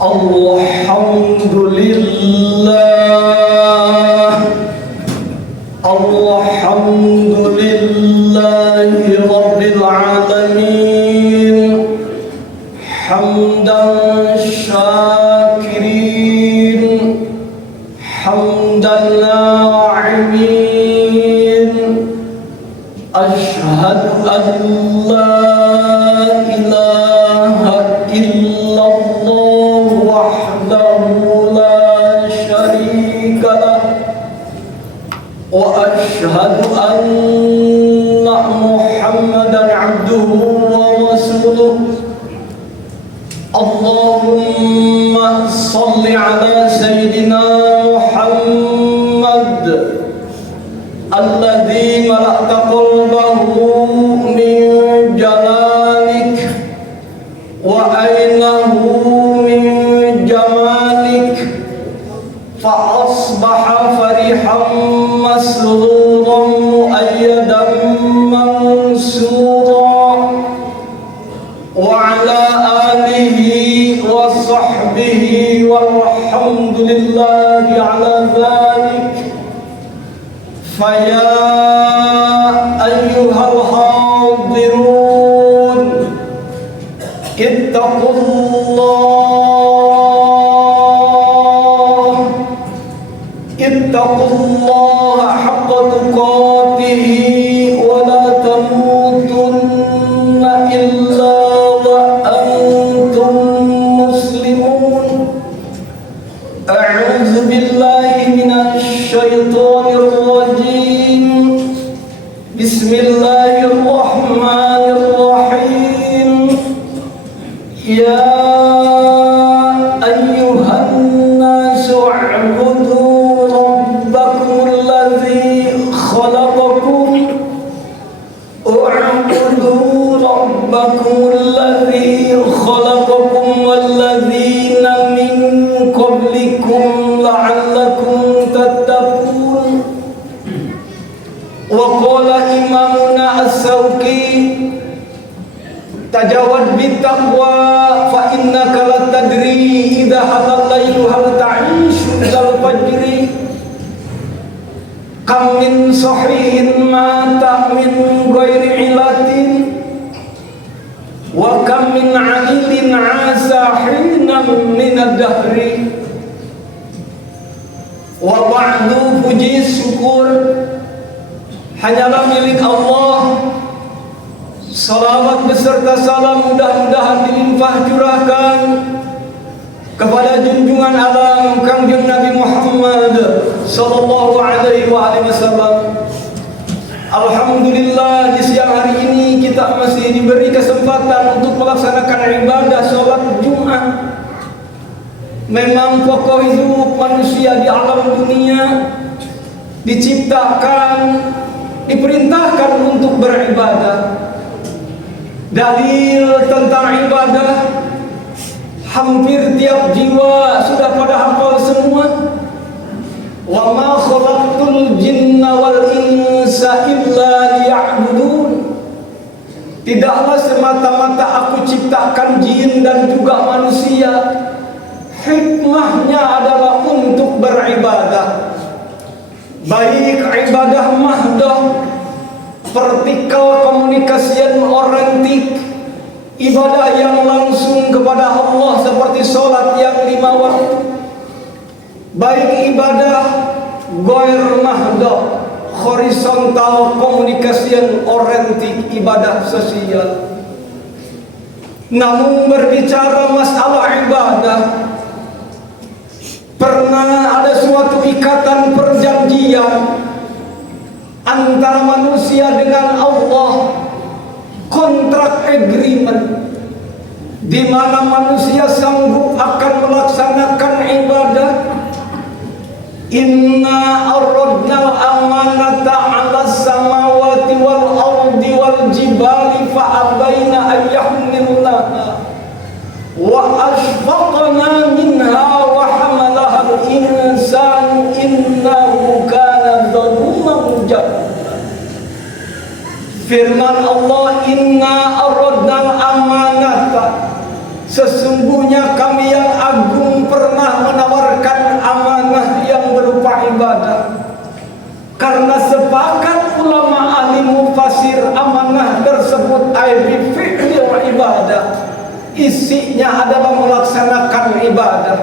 Alhamdulillah, alhamdulillahi rabbil alamin, hamdan syakirin, hamdan na'imin, ashhadu an la ilaha illallah wahdahu la syarika lah, wa ashhadu anna Muhammadan abduhu wa rasuluh. Allahumma salli ala sayyidina Muhammad alladhi mala'ta qalbahu min jalalik wa aynahu min jamalik, fa asbaha farihan masruran muayyadan mansura, wa ala alihi wa sahbihi walhamdulillahi ala dhalik. Faya ayyuhal hadirun, ittaqullaha haqqa tuqatih wa la tamutunna illa wa antum muslimun. A'udzu billahi minasy syaithanir rajim. Bismillahirrahmanirrahim. Ya ayyuhan nasu u'budu rabbakum alladhi khalaqakum walladhina min qablikum la'allakum tattaqun. Wa qala imamuna as-Sawqi, tajawad bittaqwa fa innaka la tadri idha halal laylu hal ta'ishu ilal fajri. Kam min sahihin mata min ghairi ilatin, wa kam min 'alilin 'asa hinam min ad-dahri. Wa ba'du, puji syukur hanyalah milik Allah. Salawat beserta salam mudah-mudahan dilimpah curahkan kepada junjungan alam Kangjeng Nabi Muhammad sallallahu alaihi wasallam. Alhamdulillah, di siang hari ini kita masih diberi kesempatan untuk melaksanakan ibadah sholat Jumat. Memang pokok hidup manusia di alam dunia diciptakan, diperintahkan untuk beribadah. Dalil tentang ibadah hampir tiap jiwa sudah pada hafal semua. Wa ma khalaqtul jinna wal insa illa liya'budun. Tidaklah semata-mata aku ciptakan jin dan juga manusia, hikmahnya adalah untuk beribadah. Baik ibadah mahdoh, vertikal komunikasian orentik, ibadah yang langsung kepada Allah seperti sholat yang 5 waktu, baik ibadah goir mahdoh, horizontal komunikasian orentik, ibadah sosial. Namun berbicara masalah ibadah, pernah ada suatu ikatan perjanjian antara manusia dengan Allah, kontrak agreement, di mana manusia sanggup akan melaksanakan ibadah. Inna aradna amanata 'ala samawati wal ardi wal jibali fa abaina an yahmilnaha wa ashfaqna minha wa hamalaha al-insanu innahu kana zaluman jahula. Firman Allah, inna aradna amanata, Sesungguhnya kami yang agung pernah menawarkan amanah yang berupa ibadah. Karena sepakat ulama ahli mufasir amanah tersebut aibi fi'li wa ibadah, isinya adalah melaksanakan ibadah.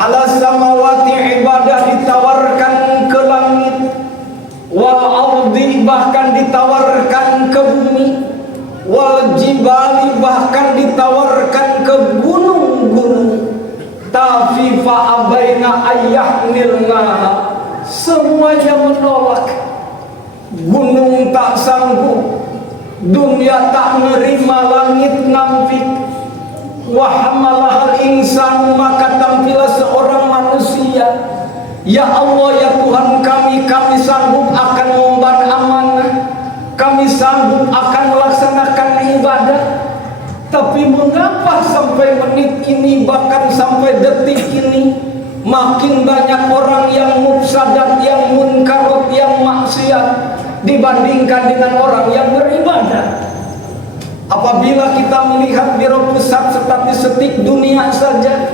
Ala samawati ibadah ditawarkan ke langit, wal ardi bahkan ditawarkan ke bumi, wal jibali bahkan ditawarkan ke gunung-gunung. Tapi fa abaina ayyahmilnaha, semuanya menolak. Gunung tak sanggup, dunia tak menerima, langit nampik. Wa hamalahal insan, maka tampillah seorang manusia. Ya Allah, ya Tuhan kami sanggup akan mengemban amanah, kami sanggup akan melaksanakan ibadah. Tapi mengapa sampai menit ini, bahkan sampai detik ini, makin banyak orang yang mufsadat, yang munkarat, yang maksiat dibandingkan dengan orang yang beribadah. Apabila kita melihat biro pusat statistik dunia saja,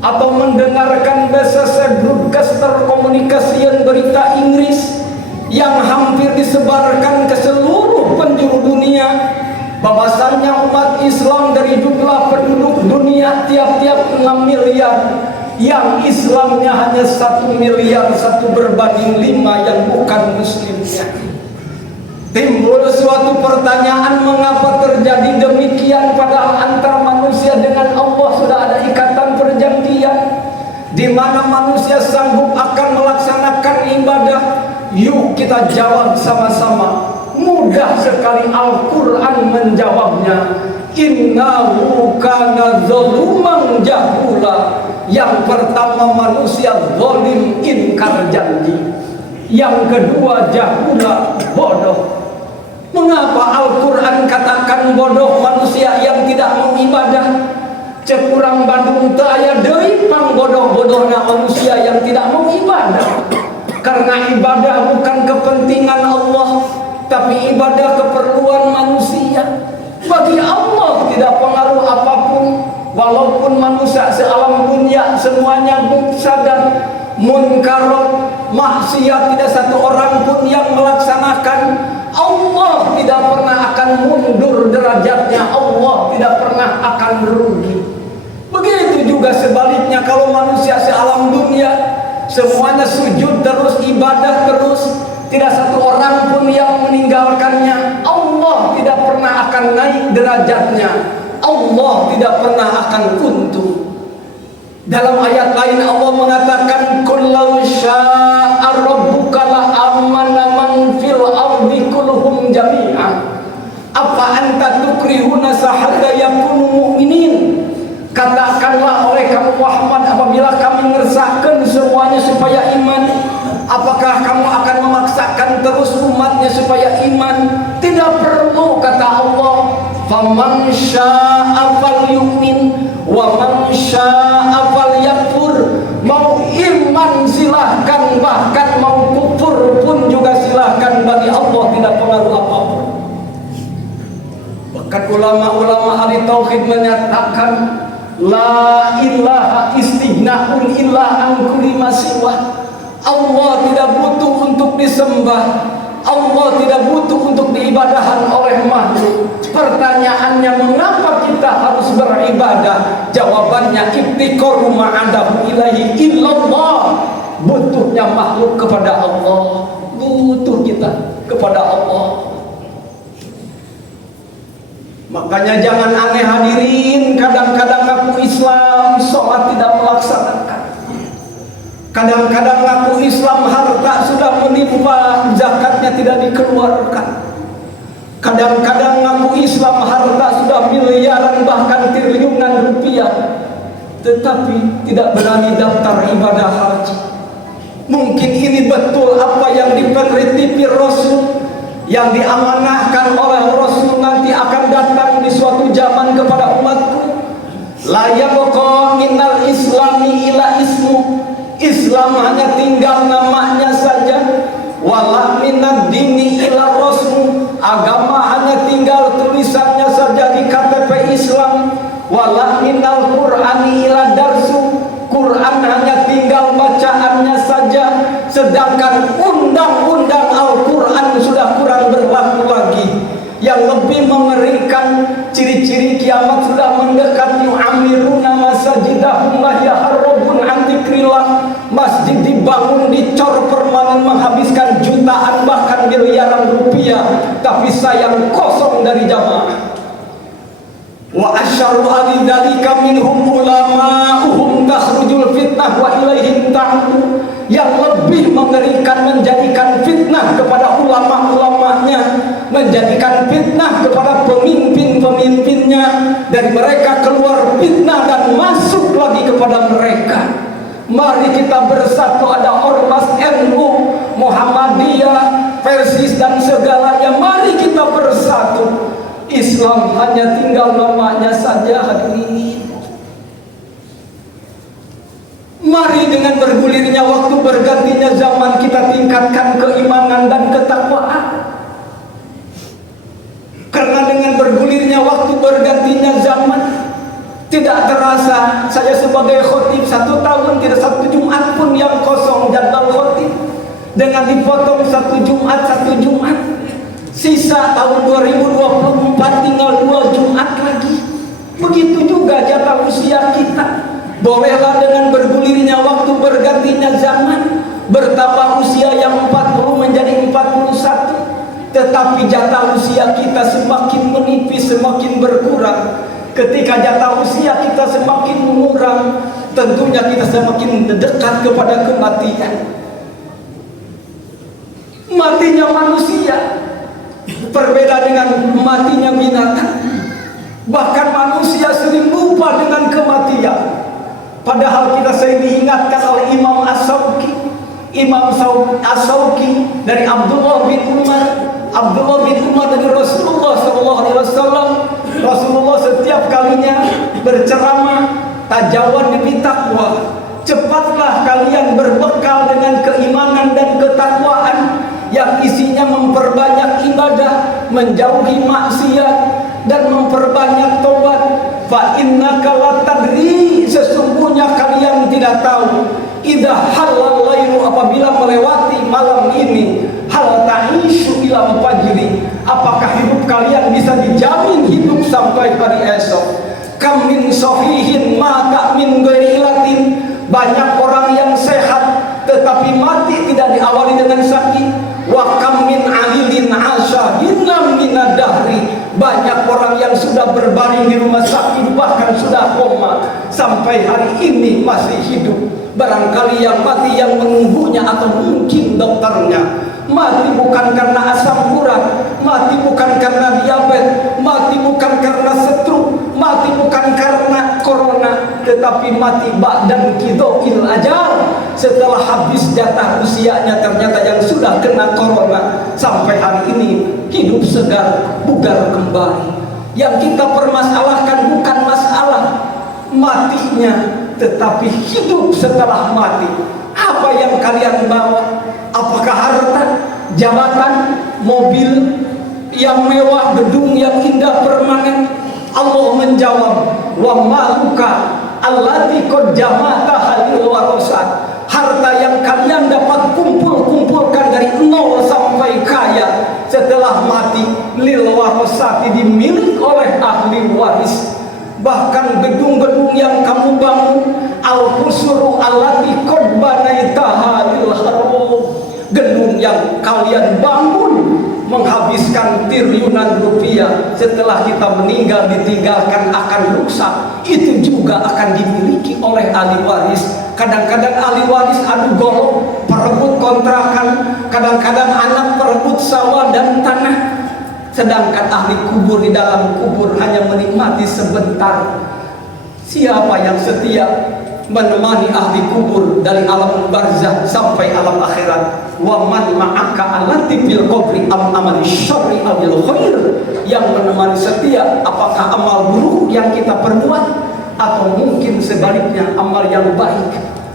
atau mendengarkan BCC broadcaster komunikasian berita Inggris yang hampir disebarkan ke seluruh penjuru dunia, bahwasannya umat Islam dari jumlah penduduk dunia tiap-tiap 6 miliar, yang Islamnya hanya 1 miliar, 1 berbanding 5 yang bukan muslimnya. Timbul suatu pertanyaan, mengapa terjadi demikian padahal antara manusia dengan Allah sudah ada ikatan perjanjian, di mana manusia sanggup akan melaksanakan ibadah. Yuk kita jawab sama-sama. Mudah sekali Al-Quran menjawabnya. Innahu kana zaluman jahula. Yang pertama manusia zalim, ingkar janji. Yang kedua jahula, bodoh. Mengapa Al-Quran katakan bodoh manusia yang tidak mengibadah? Cekurang Bandung taya deui pang bodoh-bodohna manusia yang tidak mengibadah. Karena ibadah bukan kepentingan Allah, tapi ibadah keperluan manusia. Bagi Allah tidak pengaruh apapun. Walaupun manusia sealam dunia semuanya sadar, munkarat, maksiat, tidak satu orang pun yang melaksanakan. Allah tidak pernah akan mundur derajatnya, Allah tidak pernah akan merugi. Begitu juga sebaliknya, kalau manusia sealam dunia semuanya sujud terus, ibadah terus, tidak satu orang pun yang meninggalkannya, Allah tidak pernah akan naik derajatnya, Allah tidak pernah akan untung. Dalam ayat lain Allah mengatakan, "Qul law syaa'a rabbuka la amana man fil ardi kulluhum jami'an. Apa anta tukrihuna hatta yakunu mu'minin?" Katakanlah oleh kamu Muhammad, apabila kami ngersahkan semuanya supaya iman, apakah kamu akan memaksakan terus umatnya supaya iman? Tidak perlu, kata Allah. Faman syaa'a falyu'min wa man syaa'a falyakfur. Mau iman silahkan, bahkan mau kufur pun juga silahkan, bagi Allah tidak pengaruh apapun. Bahkan ulama-ulama ahli tauhid menyatakan, la ilaha istighna'un illa an kulli ma siwa. Allah tidak butuh untuk disembah, Allah tidak butuh untuk diibadahan oleh makhluk. Pertanyaannya, mengapa kita harus beribadah? Jawabannya, ibtiqaru ma'adahu ilahi illallah. Butuhnya makhluk kepada Allah, butuh kita kepada Allah. Makanya jangan aneh hadirin, kadang-kadang ngaku Islam, sholat tidak melaksanakan. Kadang-kadang ngaku Islam, harta sudah melimpah, zakatnya tidak dikeluarkan. Kadang-kadang ngaku Islam, harta sudah miliaran bahkan triliunan rupiah, tetapi tidak berani daftar ibadah haji. Mungkin ini betul apa yang dipenritipi Rasul, yang diamanahkan oleh Rasul nanti akan datang di suatu zaman kepada umatku. La yabqa minal islami ila ismu. Islam hanya tinggal namanya saja. Wala minad dini ila rasmu. Agama hanya tinggal tulisannya saja di KTP Islam. Wala kiamat sudah mendekat, yu'amiruna masajidahum wa yaharrabun an dzikrillah. Masjid dibangun, dicor permanen, menghabiskan jutaan bahkan miliaran rupiah, tapi sayang kosong dari jamaah. Wa asyaru alidhalika minhum ulama'uhum takhrujul fitnah wa ilaihim ta'udu. Yang lebih mengerikan menjadikan fitnah kepada ulama-ulamanya, menjadikan fitnah kepada pemimpin-pemimpinnya, dari mereka keluar fitnah dan masuk lagi kepada mereka. Mari kita bersatu, ada ormas NU, Muhammadiyah, Persis dan segalanya. Mari kita bersatu. Islam hanya tinggal namanya saja hadirin. Mari dengan bergulirnya waktu, bergantinya zaman, kita tingkatkan keimanan dan ketakwaan. Karena dengan bergulirnya waktu, bergantinya zaman, tidak terasa saya sebagai khotib 1 tahun tidak 1 Jumat pun yang kosong jadwal khotib. Dengan dipotong 1 Jumat, sisa tahun 2024 tinggal 2 Jumat lagi. Begitu juga jatah usia kita. Bolehlah dengan bergulirnya waktu, bergantinya zaman, bertambah usia yang 40 menjadi 41, tetapi jatah usia kita semakin menipis, semakin berkurang. Ketika jatah usia kita semakin mengurang, tentunya kita semakin dekat kepada kematian. Matinya manusia berbeda dengan matinya binatang. Bahkan manusia sering lupa dengan kematian. Padahal kita sering diingatkan oleh Imam As-Sawqi dari Abdullah bin Umar dari Rasulullah SAW. Rasulullah setiap kalinya berceramah, tajawan demi takwa. Cepatlah kalian berbekal dengan keimanan dan ketakwaan yang isinya memperbanyak ibadah, menjauhi maksiat, dan memperbanyak tobat. Fa innaka la tadri, sesungguhnya kalian tidak tahu, idza halal lailu, apabila melewati malam ini, hal ta'ishu ila fajri, apakah hidup kalian bisa dijamin hidup sampai hari esok. Kam min sahihin mata min ghairi ilatin, banyak orang yang sehat tetapi mati tidak diawali dengan sakit. Wa kam min alilin asha hinam minad dahri, banyak orang yang sudah berbaring di rumah sakit, bahkan sudah koma, sampai hari ini masih hidup. Barangkali yang mati yang menunggunya, atau mungkin dokternya. Mati bukan karena asam urat, mati bukan karena diabetes, mati bukan karena stroke, mati bukan karena corona, tetapi mati ba'dan qidoil ajal, setelah habis jatah usianya. Ternyata yang sudah kena corona sampai hari ini hidup segar bugar kembali. Yang kita permasalahkan bukan masalah matinya, tetapi hidup setelah mati. Apa yang kalian bawa? Apakah harta, jabatan, mobil yang mewah, gedung yang indah permanen? Allah menjawab, wa maluka allati qad jama'ta lil warasat, harta yang kalian dapat kumpulkan dari nol sampai kaya, setelah mati lil warasati, dimiliki oleh ahli waris. Bahkan gedung-gedung yang kamu bangun, al-qusuru allati qad banaitaha lil haram, gedung yang kalian bangun menghabiskan triliunan rupiah, setelah kita meninggal ditinggalkan akan rusak, itu juga akan dimiliki oleh ahli waris. Kadang-kadang ahli waris adu golok, perebut kontrakan, kadang-kadang anak perebut sawah dan tanah. Sedangkan ahli kubur di dalam kubur hanya menikmati sebentar. Siapa yang setia menemani ahli kubur dari alam barzah sampai alam akhirat? Wa man ma'aka alati fil qabri am amal syarri abil khair, yang menemani setia apakah amal buruk yang kita perbuat, atau mungkin sebaliknya amal yang baik.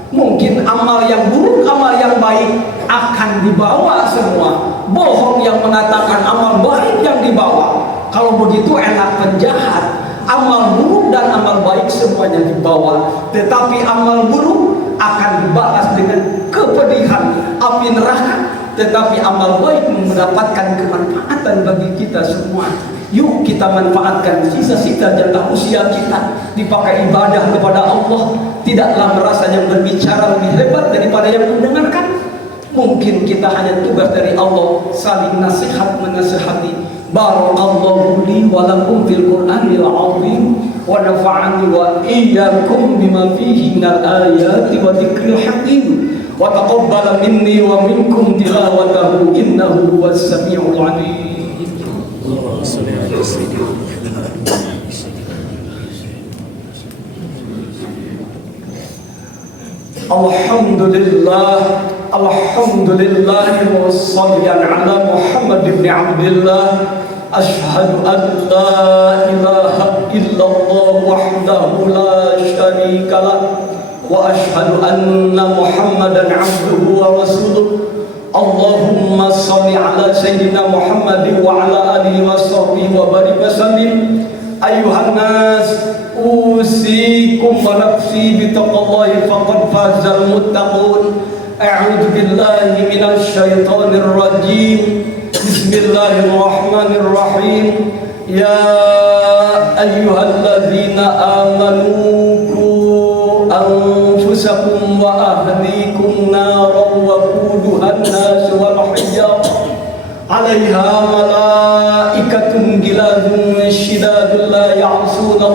Mungkin amal yang buruk, amal yang baik akan dibawa semua. Bohong yang mengatakan amal baik yang dibawa. Kalau begitu enak penjahat. Amal buruk dan amal baik semuanya dibawa. Tetapi amal buruk akan dibalas dengan kepedihan, api neraka. Tetapi amal baik mendapatkan kemanfaatan bagi kita semua. Yuk kita manfaatkan sisa-sisa jatah usia kita dipakai ibadah kepada Allah. Tidaklah merasa yang berbicara lebih hebat daripada yang mendengarkan. Mungkin kita hanya tugas dari Allah saling nasihat menasihati. Barakallahu li wa lakum fil Qur'anil azim wa nafa'ani wa iyyakum bima fihi minal ayati wa dzikril hakim wa taqabbala minni wa minkum tilawatahu innahu huwas samiul alim. Alhamdulillah, alhamdulillah wassallallahu ala Muhammad ibn Abdullah. Ashhadu an la ilaha illallah wahdahu la syarika lah wa ashhadu anna Muhammadan abduhu wa rasuluh. Allahumma salli ala sayyidina Muhammad wa ala alihi wa sahbihi wa barik wa sallim. Ayuhan nas, usikum wa nafsi bitaqwallahi faqad fazal muttaqun. A'udzu billahi minasy syaithanir rajim. Bismillahirrahmanirrahim. Ya ayyuhalladzina amanu qu anfusakum wa ahlikum naran wa quduhan nas wal hijarah 'alaiha malaikatun gilazun shidadun la ya'suna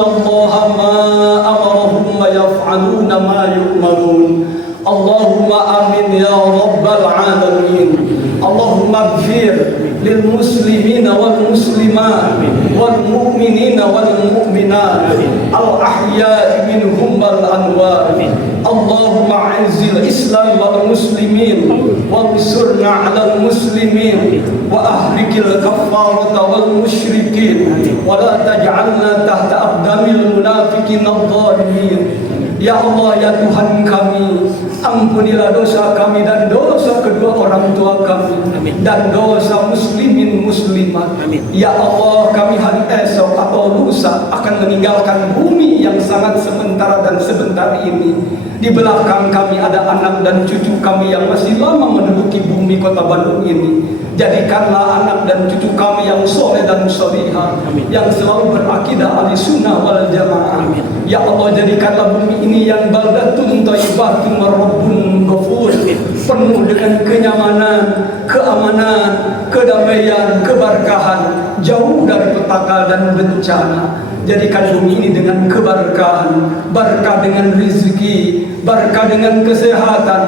Allah ma amarahum wa yaf'aluna ma yu'marun. Allahumma amin ya rabbal alamin. Allahumma ighfir lil muslimina wal muslimat wal mu'minina wal mu'minat al ahya'i minhum wal amwat. Allahumma a'izil islam wal muslimin wansurna 'alal muslimin wa ahlikil kaffarata wal musyrikin wa la taj'alna tahta aqdamil munafiqin adh-dhalimin. Ya Allah, ya Tuhan kami, ampunilah dosa kami dan dosa kedua orang tua kami. Amin. Dan dosa muslimin muslimat. Amin. Ya Allah, kami hari esok atau lusa akan meninggalkan bumi yang sangat sementara dan sebentar ini. Di belakang kami ada anak dan cucu kami yang masih lama menduduki bumi kota Bandung ini. Jadikanlah anak dan cucu kami yang soleh dan solihah, yang selalu berakidah ahli sunnah wal jamaah. Ya Allah, jadikanlah bumi ini yang baldatun thayyibatun rabbun ghafur, penuh dengan kenyamanan, keamanan, kedamaian, keberkahan, jauh dari petaka dan bencana. Jadikan bumi ini dengan keberkahan, berkah dengan rezeki, berkah dengan kesehatan,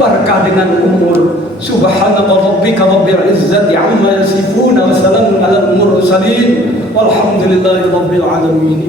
berkah dengan umur. Subhana rabbika rabbil izzati amma yasifun wa salamun alal mursalin walhamdulillahi rabbil alamin.